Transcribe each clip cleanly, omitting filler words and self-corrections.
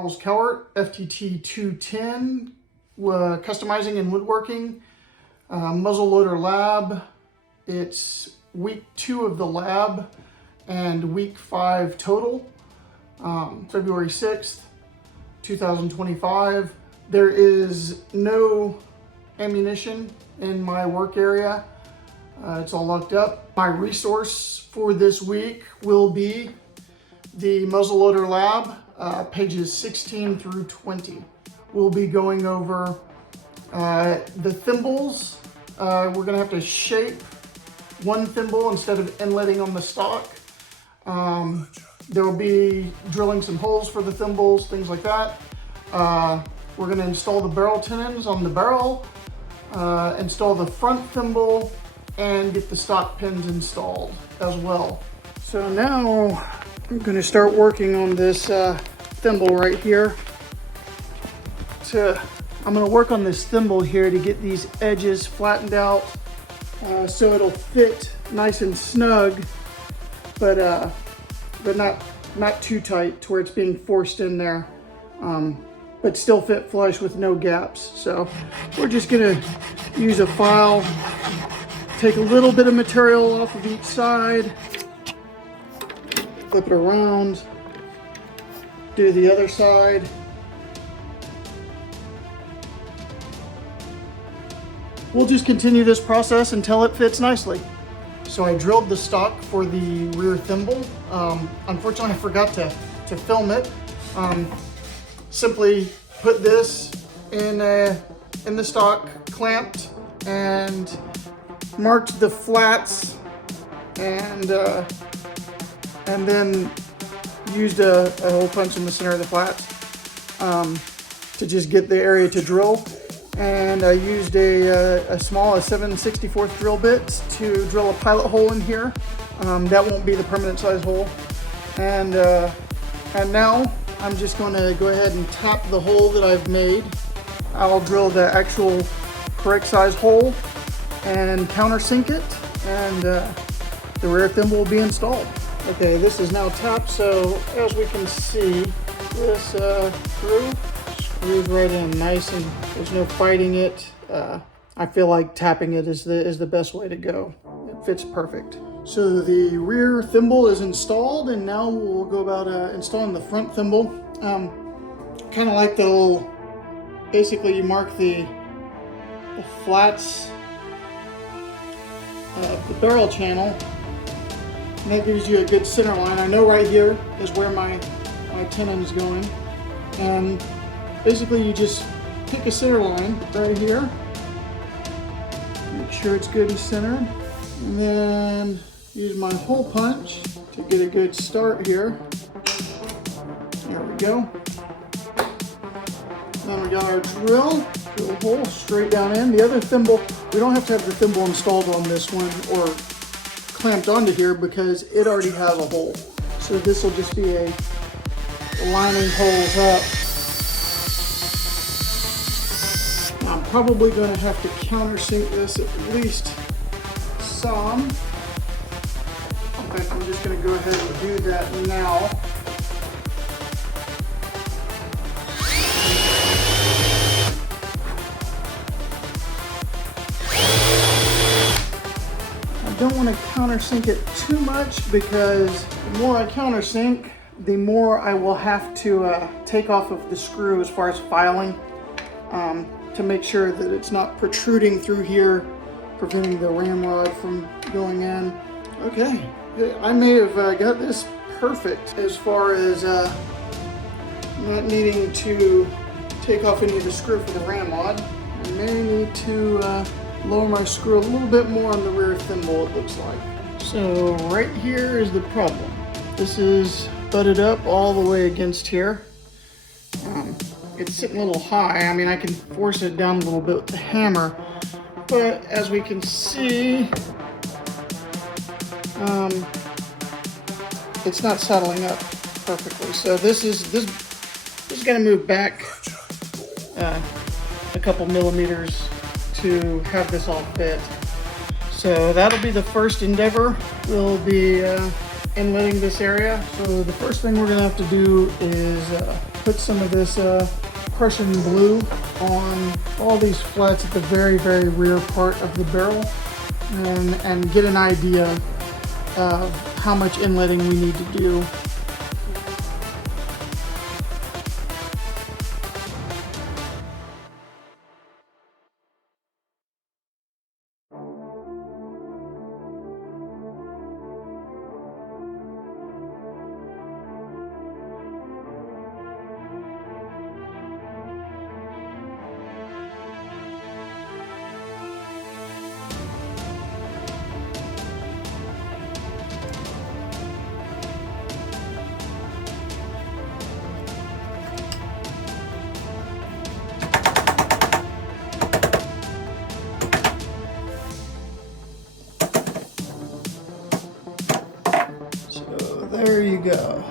Charles Kellert, FTT 210, customizing and woodworking, Muzzleloader Lab. It's week 2 of the lab and week 5 total, February 6th, 2025. There is no ammunition in my work area. It's all locked up. My resource for this week will be the Muzzleloader Lab, pages 16 through 20. We'll be going over the thimbles. We're gonna have to shape one thimble instead of inletting on the stock. There will be drilling some holes for the thimbles, things like that. We're gonna install the barrel tenons on the barrel, install the front thimble, and get the stock pins installed as well. So now I'm gonna start working on this thimble right here. I'm gonna work on this thimble here to get these edges flattened out so it'll fit nice and snug, but not too tight to where it's being forced in there, but still fit flush with no gaps. So we're just gonna use a file, take a little bit of material off of each side, flip it around, do the other side. We'll just continue this process until it fits nicely. So I drilled the stock for the rear thimble. Unfortunately, I forgot to film it. Simply put this in the stock, clamped, and marked the flats, and then used a hole punch in the center of the flats to just get the area to drill. And I used a small 7/64 drill bit to drill a pilot hole in here. That won't be the permanent size hole. And now I'm just going to go ahead and tap the hole that I've made. I'll drill the actual correct size hole and countersink it, and the rear thimble will be installed. Okay, this is now tapped, so as we can see, this screws right in nice, and there's no fighting it. I feel like tapping it is the best way to go. It fits perfect. So the rear thimble is installed, and now we'll go about installing the front thimble. Kind of like the little, basically you mark the flats of the barrel channel, and that gives you a good center line. I know right here is where my tenon is going, and basically you just pick a center line right here, make sure it's good and centered, and then use my hole punch to get a good start here. There we go. Then we got our drill a hole straight down in. The other thimble, we don't have to have the thimble installed on this one or clamped onto here because it already has a hole. So this will just be a lining holes up. I'm probably going to have to countersink this at least some. Okay, I'm just going to go ahead and do that now. I don't want to countersink it too much because the more I countersink, the more I will have to take off of the screw as far as filing. To make sure that it's not protruding through here, preventing the ramrod from going in. Okay, I may have got this perfect as far as not needing to take off any of the screw for the ramrod. I may need to lower my screw a little bit more on the rear thimble, it looks like. So right here is the problem. This is butted up all the way against here. It's sitting a little high. I mean, I can force it down a little bit with the hammer, but as we can see, it's not settling up perfectly. So this is going to move back a couple millimeters to have this all fit. So that'll be the first endeavor. We'll be inletting this area. So the first thing we're going to have to do is put some of this Prussian blue on all these flats at the very, very rear part of the barrel, and get an idea of how much inletting we need to do. There you go.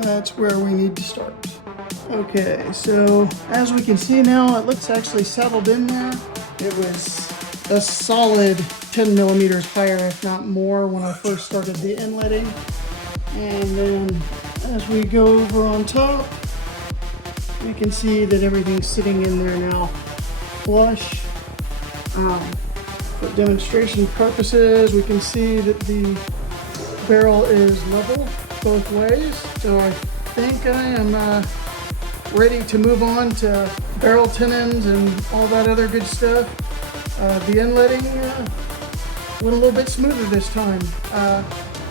That's where we need to start. Okay, so as we can see now, it looks actually settled in there. It was a solid 10 millimeters higher, if not more, when I first started the inletting. And then as we go over on top, we can see that everything's sitting in there now flush. For demonstration purposes, we can see that the barrel is level both ways, so I think I am ready to move on to barrel tenons and all that other good stuff. The inletting went a little bit smoother this time.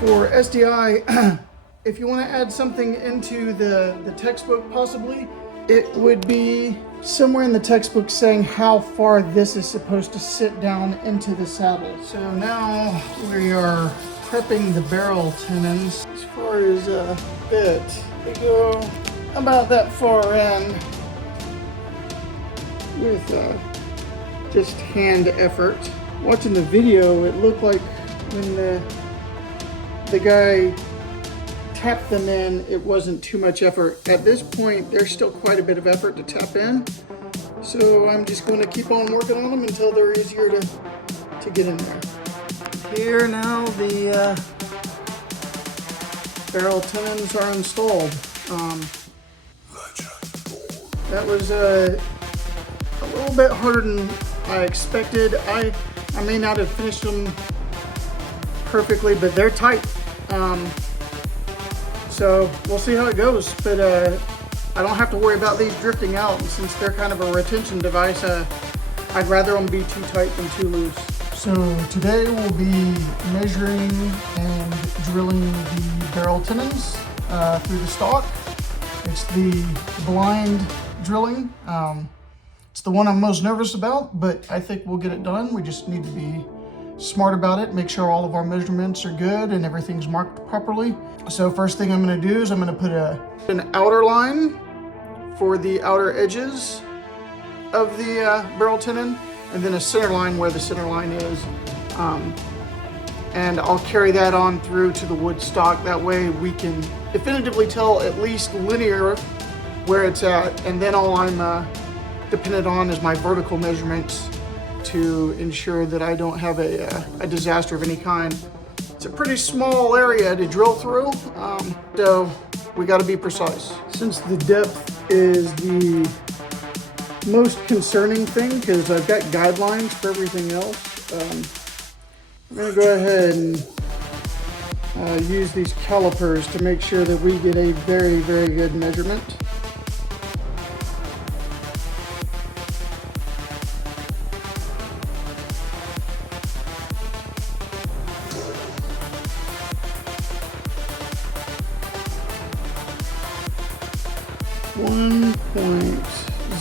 For SDI, if you want to add something into the textbook possibly, it would be somewhere in the textbook saying how far this is supposed to sit down into the saddle. So now we are prepping the barrel tenons. As far as bit, they go about that far in with just hand effort. Watching the video, it looked like when the guy tapped them in, it wasn't too much effort. At this point, there's still quite a bit of effort to tap in. So I'm just going to keep on working on them until they're easier to get in there. Here now the barrel tenons are installed. That was a little bit harder than I expected. I may not have finished them perfectly, but they're tight. So we'll see how it goes, but I don't have to worry about these drifting out, and since they're kind of a retention device, I'd rather them be too tight than too loose. So today we'll be measuring and drilling the barrel tenons through the stock. It's the blind drilling. It's the one I'm most nervous about, but I think we'll get it done. We just need to be smart about it, make sure all of our measurements are good and everything's marked properly. So first thing I'm going to do is I'm going to put an outer line for the outer edges of the barrel tenon, and then a center line where the center line is. And I'll carry that on through to the wood stock. That way we can definitively tell at least linear where it's at, and then all I'm dependent on is my vertical measurements to ensure that I don't have a disaster of any kind. It's a pretty small area to drill through, so we got to be precise. Since the depth is the most concerning thing, because I've got guidelines for everything else, I'm going to go ahead and use these calipers to make sure that we get a very, very good measurement.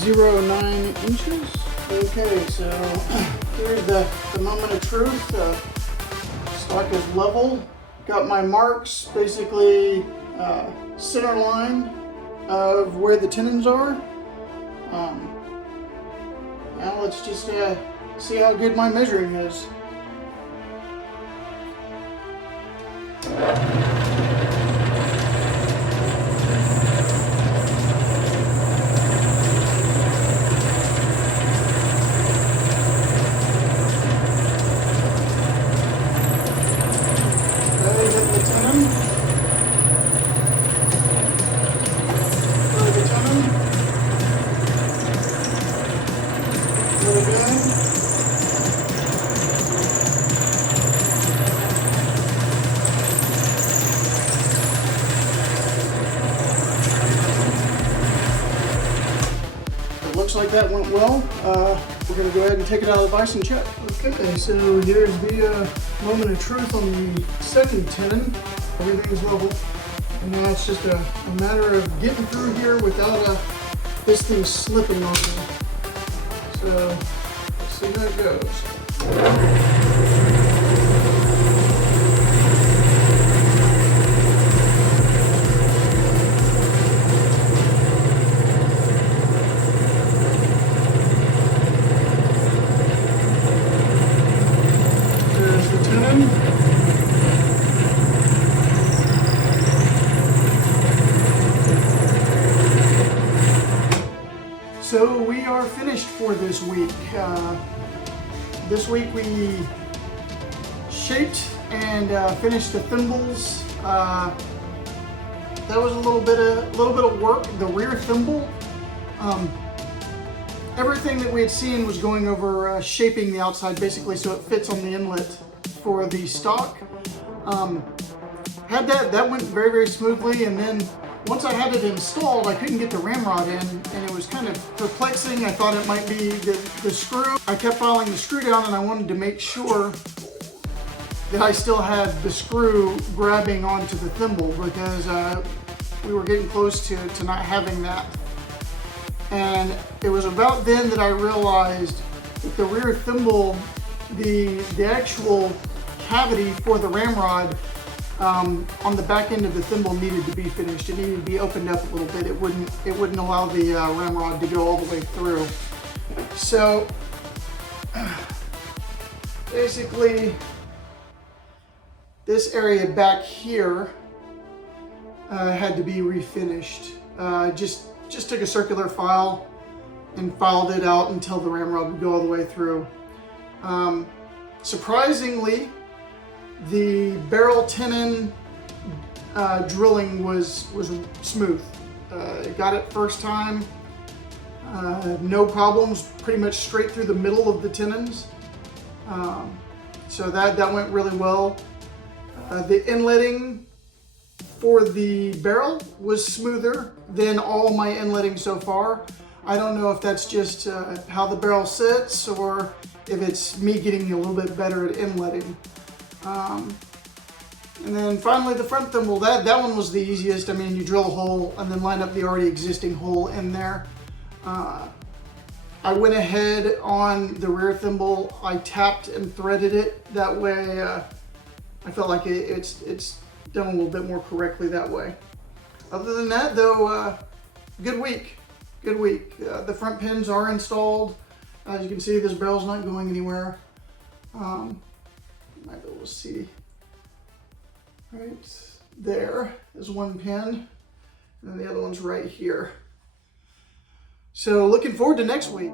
.09 inches. Okay, so here's the moment of truth. Stock is level. Got my marks, basically center line of where the tenons are. Now let's just see how good my measuring is. looks like that went well. We're going to go ahead and take it out of the vise and check. Okay, so here's the moment of truth on the second tenon. Everything's level. And now it's just a matter of getting through here without this thing slipping on me. So let's see how it goes. So we are finished for this week. This week we shaped and finished the thimbles. That was a little bit of work. The rear thimble. Everything that we had seen was going over shaping the outside basically so it fits on the inlet for the stock. Had that went very, very smoothly, and then once I had it installed, I couldn't get the ramrod in, and it was kind of perplexing. I thought it might be the screw. I kept filing the screw down, and I wanted to make sure that I still had the screw grabbing onto the thimble, because we were getting close to not having that. And it was about then that I realized that the rear thimble, the actual cavity for the ramrod on the back end of the thimble needed to be finished. It needed to be opened up a little bit. It wouldn't allow the ramrod to go all the way through. So basically, this area back here had to be refinished. Just took a circular file and filed it out until the ramrod would go all the way through. Surprisingly, the barrel tenon drilling was smooth. Got it first time, no problems, pretty much straight through the middle of the tenons. So that went really well. The inletting for the barrel was smoother than all my inletting so far. I don't know if that's just how the barrel sits, or if it's me getting a little bit better at inletting. And then finally the front thimble, that one was the easiest. I mean, you drill a hole and then line up the already existing hole in there. I went ahead on the rear thimble, I tapped and threaded it. That way I felt like it's done a little bit more correctly that way. Other than that though, good week. The front pins are installed. As you can see, this barrel's not going anywhere. Might be able to see right there is one pin, and then the other one's right here. So looking forward to next week.